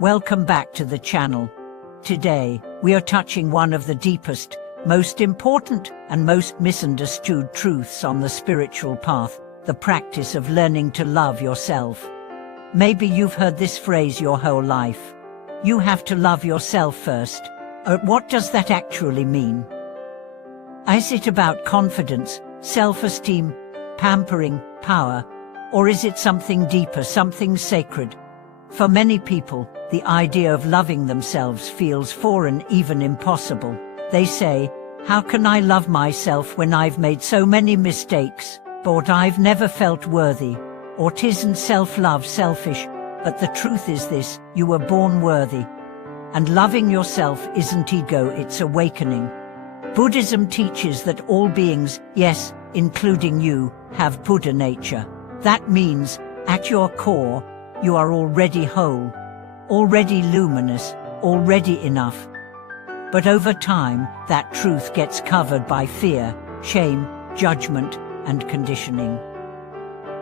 Welcome back to the channel. Today, we are touching one of the deepest, most important, and most misunderstood truths on the spiritual path, the practice of learning to love yourself. Maybe you've heard this phrase your whole life. You have to love yourself first. What does that actually mean? Is it about confidence, self-esteem, pampering, power? Or is it something deeper, something sacred? For many people, the idea of loving themselves feels foreign, even impossible. They say, how can I love myself when I've made so many mistakes? But I've never felt worthy. Or 'tisn't self-love selfish? But the truth is this, you were born worthy. And loving yourself isn't ego, it's awakening. Buddhism teaches that all beings, yes, including you, have Buddha nature. That means, at your core, you are already whole, already luminous, already enough. But over time, that truth gets covered by fear, shame, judgment, and conditioning.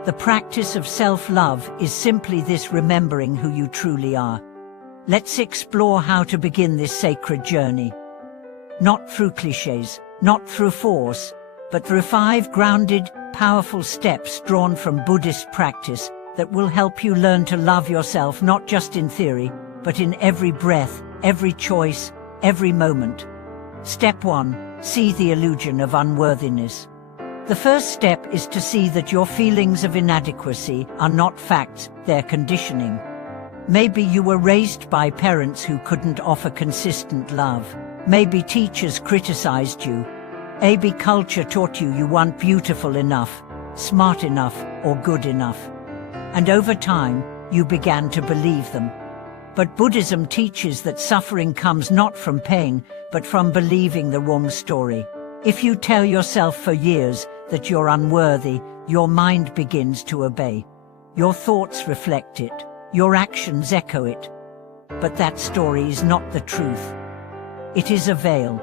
The practice of self-love is simply this, remembering who you truly are. Let's explore how to begin this sacred journey. Not through cliches, not through force, but through 5 grounded, powerful steps drawn from Buddhist practice that will help you learn to love yourself not just in theory, but in every breath, every choice, every moment. Step 1. See the illusion of unworthiness. The first step is to see that your feelings of inadequacy are not facts, they're conditioning. Maybe you were raised by parents who couldn't offer consistent love. Maybe teachers criticized you. Maybe culture taught you weren't beautiful enough, smart enough, or good enough. And over time, you began to believe them. But Buddhism teaches that suffering comes not from pain, but from believing the wrong story. If you tell yourself for years that you're unworthy, your mind begins to obey. Your thoughts reflect it. Your actions echo it. But that story is not the truth. It is a veil.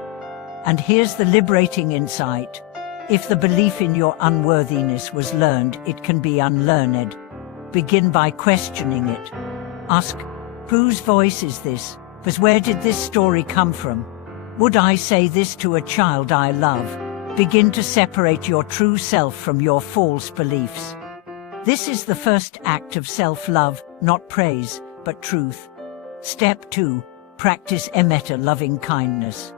And here's the liberating insight. If the belief in your unworthiness was learned, it can be unlearned. Begin by questioning it. Ask, whose voice is this? But where did this story come from? Would I say this to a child I love? Begin to separate your true self from your false beliefs. This is the first act of self-love, not praise, but truth. Step 2. Practice metta, loving kindness.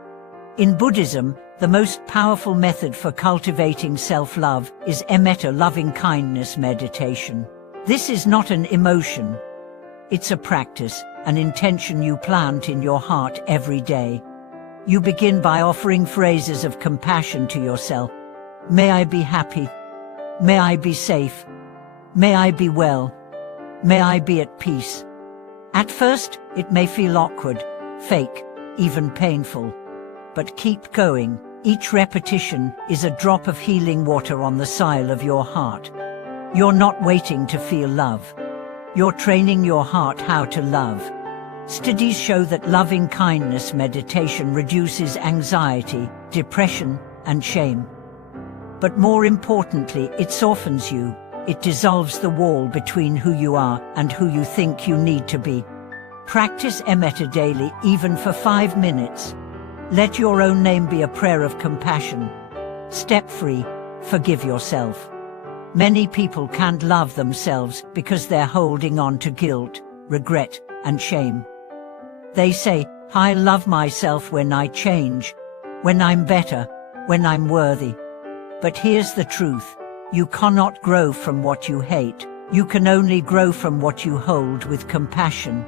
In Buddhism, the most powerful method for cultivating self-love is metta, loving kindness meditation. This is not an emotion. It's a practice, an intention you plant in your heart every day. You begin by offering phrases of compassion to yourself. May I be happy. May I be safe. May I be well. May I be at peace. At first, it may feel awkward, fake, even painful. But keep going. Each repetition is a drop of healing water on the soil of your heart. You're not waiting to feel love. You're training your heart how to love. Studies show that loving kindness meditation reduces anxiety, depression, and shame. But more importantly, it softens you. It dissolves the wall between who you are and who you think you need to be. Practice metta daily, even for 5 minutes. Let your own name be a prayer of compassion. Step 3. Forgive yourself. Many people can't love themselves because they're holding on to guilt, regret, and shame. They say, I love myself when I change, when I'm better, when I'm worthy. But here's the truth. You cannot grow from what you hate. You can only grow from what you hold with compassion.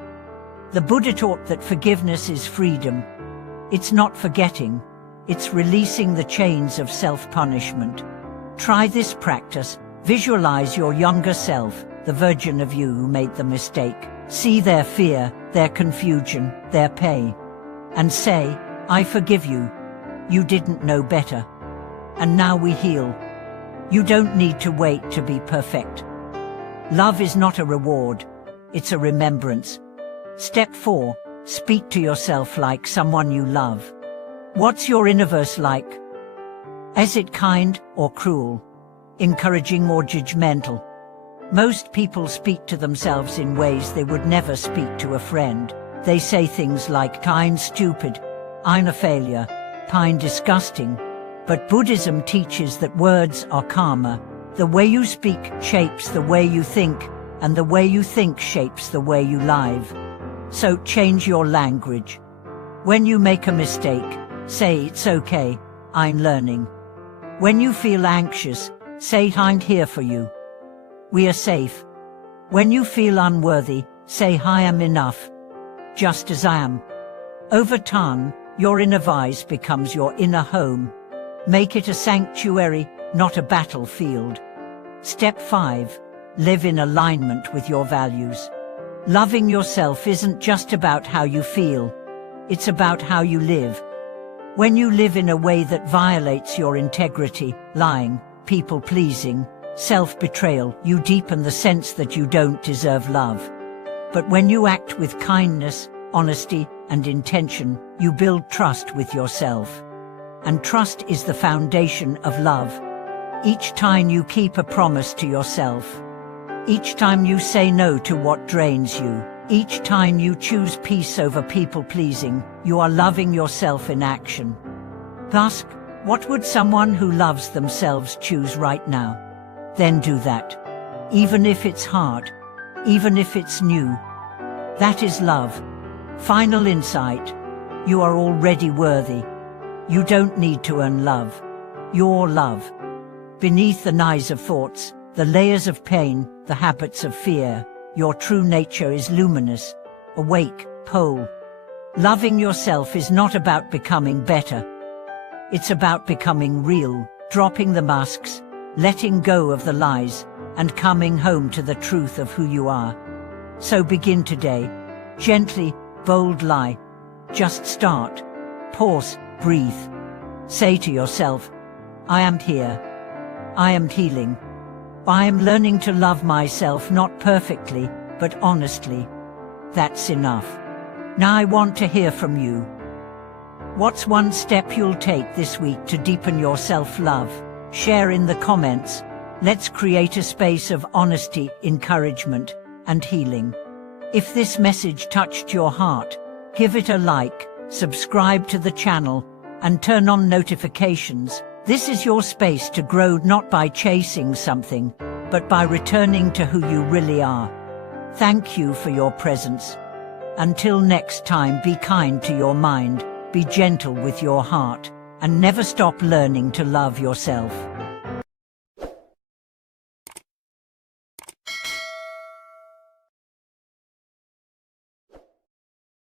The Buddha taught that forgiveness is freedom. It's not forgetting. It's releasing the chains of self-punishment. Try this practice. Visualize your younger self, the version of you who made the mistake. See their fear, their confusion, their pain. And say, I forgive you. You didn't know better. And now we heal. You don't need to wait to be perfect. Love is not a reward. It's a remembrance. Step 4. Speak to yourself like someone you love. What's your universe like? Is it kind or cruel? Encouraging or judgmental? Most people speak to themselves in ways they would never speak to a friend. They say things like, "I'm stupid," "I'm a failure," "I'm disgusting." But Buddhism teaches that words are karma. The way you speak shapes the way you think, and the way you think shapes the way you live. So change your language. When you make a mistake, say, "It's okay, I'm learning." When you feel anxious, say, "I'm here for you. We are safe." When you feel unworthy, say, "I am enough, just as I am." Over time, your inner vise becomes your inner home. Make it a sanctuary, not a battlefield. Step 5. Live in alignment with your values. Loving yourself isn't just about how you feel. It's about how you live. When you live in a way that violates your integrity, lying, people-pleasing, self-betrayal, you deepen the sense that you don't deserve love. But when you act with kindness, honesty, and intention, you build trust with yourself. And trust is the foundation of love. Each time you keep a promise to yourself, each time you say no to what drains you, each time you choose peace over people-pleasing, you are loving yourself in action. Ask, what would someone who loves themselves choose right now? Then do that. Even if it's hard, even if it's new. That is love. Final insight. You are already worthy. You don't need to earn love. You're love. Beneath the noise of thoughts, the layers of pain, the habits of fear, your true nature is luminous, awake, whole. Loving yourself is not about becoming better. It's about becoming real, dropping the masks, letting go of the lies, and coming home to the truth of who you are. So begin today. Gently, bold lie. Just start. Pause, breathe. Say to yourself, "I am here. I am healing. I am learning to love myself not perfectly, but honestly." That's enough. Now I want to hear from you. What's one step you'll take this week to deepen your self-love? Share in the comments. Let's create a space of honesty, encouragement, and healing. If this message touched your heart, give it a like, subscribe to the channel, and turn on notifications. This is your space to grow, not by chasing something, but by returning to who you really are. Thank you for your presence. Until next time, be kind to your mind, be gentle with your heart, and never stop learning to love yourself.